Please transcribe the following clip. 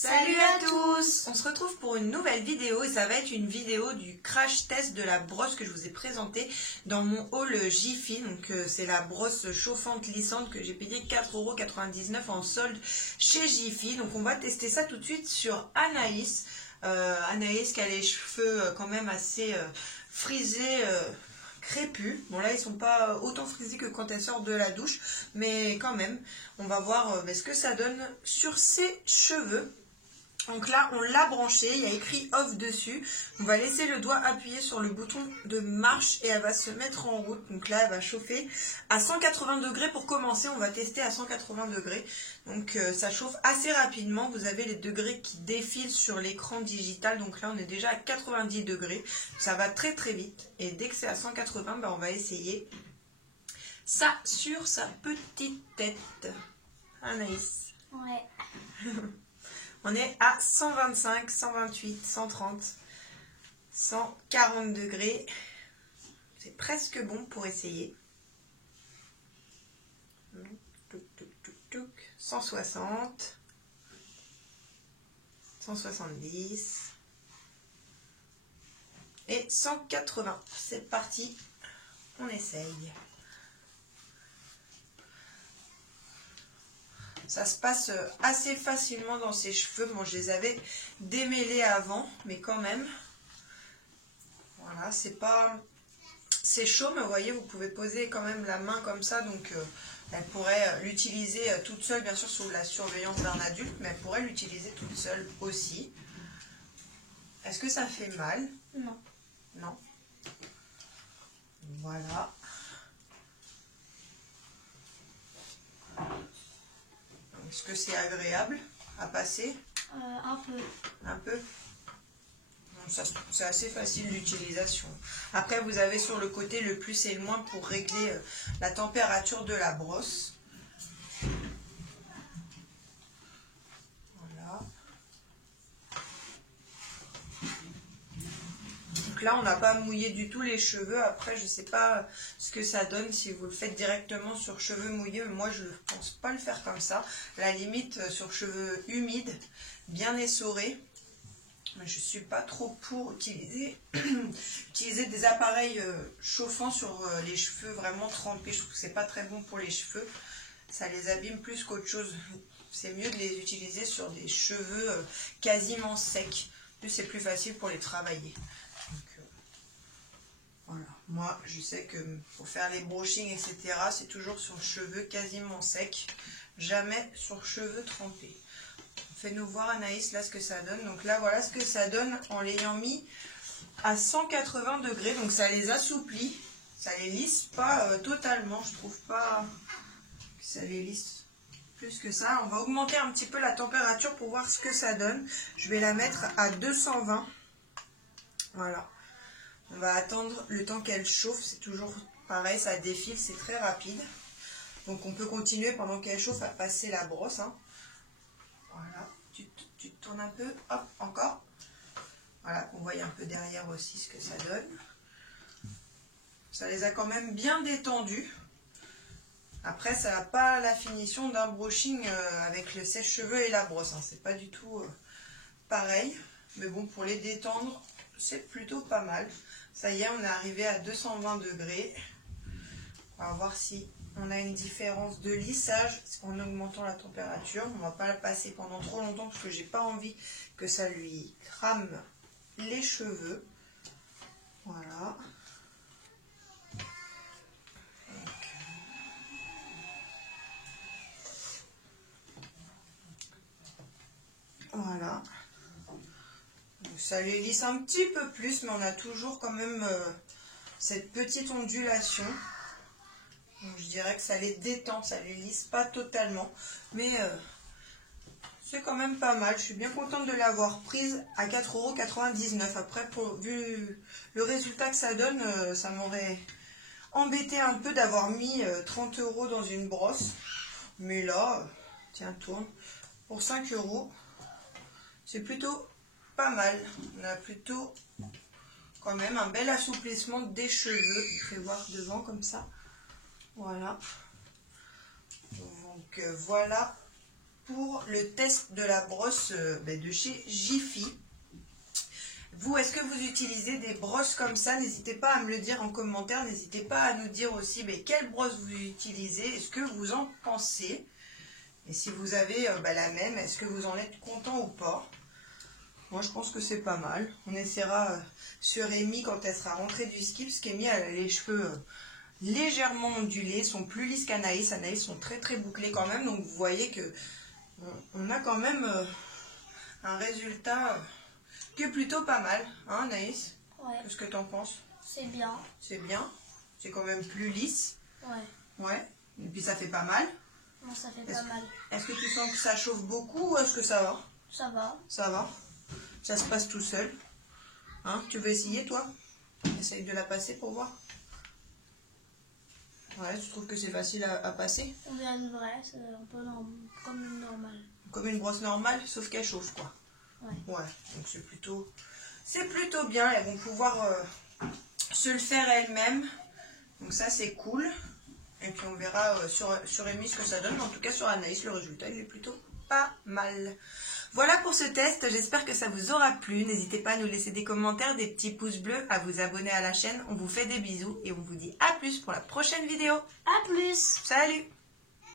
Salut à tous! On se retrouve pour une nouvelle vidéo et ça va être une vidéo du crash test de la brosse que je vous ai présentée dans mon haul Jiffy. Donc c'est la brosse chauffante lissante que j'ai payé 4,99 € en solde chez Jiffy. Donc on va tester ça tout de suite sur Anaïs. Anaïs qui a les cheveux quand même assez frisés, crépus. Bon là ils sont pas autant frisés que quand elle sort de la douche, mais quand même on va voir ce que ça donne sur ses cheveux. Donc là on l'a branché, il y a écrit off dessus. On va laisser le doigt appuyé sur le bouton de marche et elle va se mettre en route. Donc là elle va chauffer à 180 degrés pour commencer. On va tester à 180 degrés. Donc ça chauffe assez rapidement. Vous avez les degrés qui défilent sur l'écran digital. Donc là on est déjà à 90 degrés. Ça va très très vite. Et dès que c'est à 180, on va essayer ça sur sa petite tête. Anaïs. Ouais. On est à 125, 128, 130, 140 degrés. C'est presque bon pour essayer. 160, 170 et 180. C'est parti, on essaye. Ça se passe assez facilement dans ses cheveux. Bon, je les avais démêlés avant, mais quand même. Voilà, c'est chaud, mais vous voyez, vous pouvez poser quand même la main comme ça. Donc, elle pourrait l'utiliser toute seule, bien sûr, sous la surveillance d'un adulte, mais elle pourrait l'utiliser toute seule aussi. Est-ce que ça fait mal? Non. Non. Voilà. Est-ce que c'est agréable à passer? Un peu. Un peu. C'est assez facile d'utilisation. Après, vous avez sur le côté le plus et le moins pour régler la température de la brosse. Voilà. Donc là, on n'a pas mouillé du tout les cheveux. Après, je ne sais pas ce que ça donne si vous le faites directement sur cheveux mouillés. Moi, je ne pense pas le faire comme ça. À la limite, sur cheveux humides, bien essorés. Mais je ne suis pas trop pour utiliser des appareils chauffants sur les cheveux vraiment trempés. Je trouve que ce n'est pas très bon pour les cheveux. Ça les abîme plus qu'autre chose. C'est mieux de les utiliser sur des cheveux quasiment secs. En plus, c'est plus facile pour les travailler. Donc, voilà. Moi, je sais que pour faire les brushings, etc., c'est toujours sur cheveux quasiment secs. Jamais sur cheveux trempés. Fais-nous voir, Anaïs, là, ce que ça donne. Donc là, voilà ce que ça donne en l'ayant mis à 180 degrés. Donc ça les assouplit. Ça les lisse pas totalement. Je trouve pas que ça les lisse plus que ça. On va augmenter un petit peu la température pour voir ce que ça donne. Je vais la mettre à 220. Voilà. On va attendre le temps qu'elle chauffe. C'est toujours pareil, ça défile, c'est très rapide. Donc on peut continuer pendant qu'elle chauffe à passer la brosse. Hein. Voilà, tu tournes un peu, hop, encore. Voilà, qu'on voit un peu derrière aussi ce que ça donne. Ça les a quand même bien détendus. Après, ça n'a pas la finition d'un brushing avec le sèche-cheveux et la brosse. Hein. C'est pas du tout pareil. Mais bon, pour les détendre, c'est plutôt pas mal. Ça y est, on est arrivé à 220 degrés. On va voir si on a une différence de lissage en augmentant la température. On ne va pas la passer pendant trop longtemps parce que j'ai pas envie que ça lui crame les cheveux. Voilà. Voilà. Donc ça les lisse un petit peu plus, mais on a toujours quand même cette petite ondulation. Donc je dirais que ça les détend, ça les lisse pas totalement, mais c'est quand même pas mal. Je suis bien contente de l'avoir prise à 4,99 €. Après, vu le résultat que ça donne, ça m'aurait embêté un peu d'avoir mis 30 € dans une brosse. Mais là, tiens, tourne, pour 5 €, c'est plutôt pas mal. On a plutôt quand même un bel assouplissement des cheveux. Je vais voir devant comme ça. Voilà. Donc voilà pour le test de la brosse de chez Jiffy. Vous, est-ce que vous utilisez des brosses comme ça? N'hésitez pas à me le dire en commentaire. N'hésitez pas à nous dire aussi quelle brosse vous utilisez. Est-ce que vous en pensez? Et si vous avez la même, est-ce que vous en êtes content ou pas? Moi, je pense que c'est pas mal. On essaiera sur Amy quand elle sera rentrée du ski, parce qu'Amy, elle a les cheveux légèrement ondulés, sont plus lisses qu'Anaïs. Anaïs sont très très bouclés quand même. Donc vous voyez que on a quand même un résultat qui est plutôt pas mal, hein Anaïs? Ouais. Qu'est-ce que t'en penses? C'est bien. C'est bien. C'est quand même plus lisse. Ouais. Ouais. Et puis ça fait pas mal. Non, ça fait pas mal. Est-ce que tu sens que ça chauffe beaucoup ou est-ce que ça va? Ça va. Ça va. Ça se passe tout seul. Hein? Tu veux essayer toi? Essaye de la passer pour voir. Ouais, tu trouves que c'est facile à passer? On dirait une vraie, c'est un peu comme une normale. Comme une brosse normale, sauf qu'elle chauffe quoi. Ouais. Ouais, donc c'est plutôt bien. Elles vont pouvoir se le faire elles-mêmes. Donc ça c'est cool. Et puis on verra sur Amy ce que ça donne. Mais en tout cas sur Anaïs, le résultat il est plutôt pas mal. Voilà pour ce test, j'espère que ça vous aura plu. N'hésitez pas à nous laisser des commentaires, des petits pouces bleus, à vous abonner à la chaîne. On vous fait des bisous et on vous dit à plus pour la prochaine vidéo. À plus. Salut!